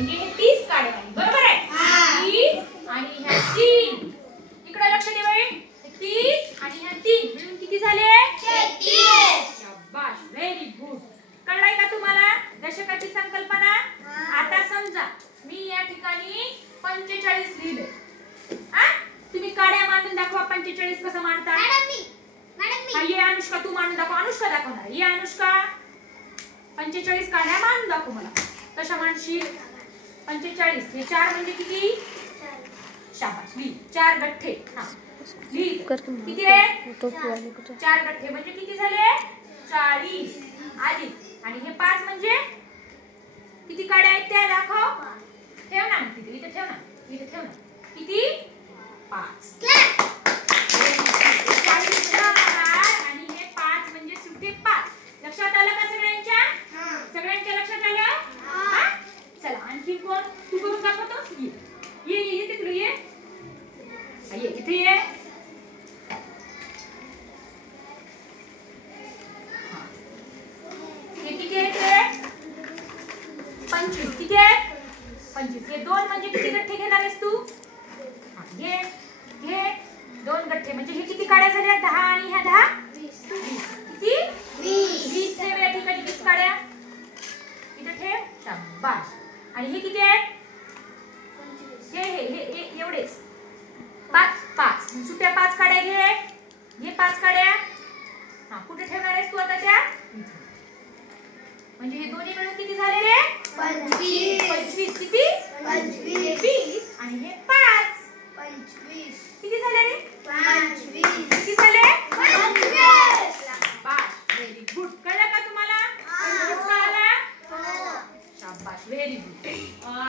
म्हणजे हे 30 काड्या आहेत. बरोबर आहे? 30 आणि ह्या 3. इकडे लक्ष दे बाई. 30 आणि ह्या 3 मिळून किती झाले? 36. शाबाश, व्हेरी गुड. कळलंय का तुम्हाला दशकाची संकल्पना? आता समजा मी या ठिकाणी 45 लिहिले. तुम्ही काड्या मांडून दाखवा. 45 कसं मांडता? ये अनुष्का, तू मांडून दाखव. अनुष्का दाखवणार. ये अनुष्का, 45 काड्या मांडून दाखव मला. कशा मांडशील? 45 हे 4 म्हणजे किती? शाबाश, लिही. 4 गठ्ठे. लिही. किती आहे? 4 गठ्ठे म्हणजे किती झाले? 40. आधी. आणि हे 5 म्हणजे किती काड्या आहेत त्या दाखव. ठेव ना तिथे. इथे ठेव ना. इथे ठेव ना. किती? 5. 40 आणि हे 5 म्हणजे सुटे 5. लक्षात आलं का सगळ्यांच्या? सगळ्यांच्या लक्षात आलं? चला आणखी कोण? तू करून दाखवतोस? ये तिकडे ये. ये इथे ये. हे किती आहे ते? 25. किती आहे? 25. हे 2 म्हणजे किती गठ्ठे घेणार आहेस तू? घे. 2 गठ्ठे म्हणजे हे किती काड्या झाल्या? 10 आणि ह्या 10? 20. किती? 20 ठेव या ठिकाणी. 20 काड्या इथे ठेव. शाबाश. आणि हे किती आहेत? हे एवढेच. 5 सुट्या 5 काड्या घे. घे 5 काड्या. कुठे ठेवणार आहेस तू आता त्या? म्हणजे हे दोन्ही मिळून किती झाले रे? 25. किती? 25 आणि हे 5. 25. किती झाले रे? 25. किती झाले? 25. शाबाश, व्हेरी गुड. कळलं का तुम्हाला? शाबाश, व्हेरी गुड.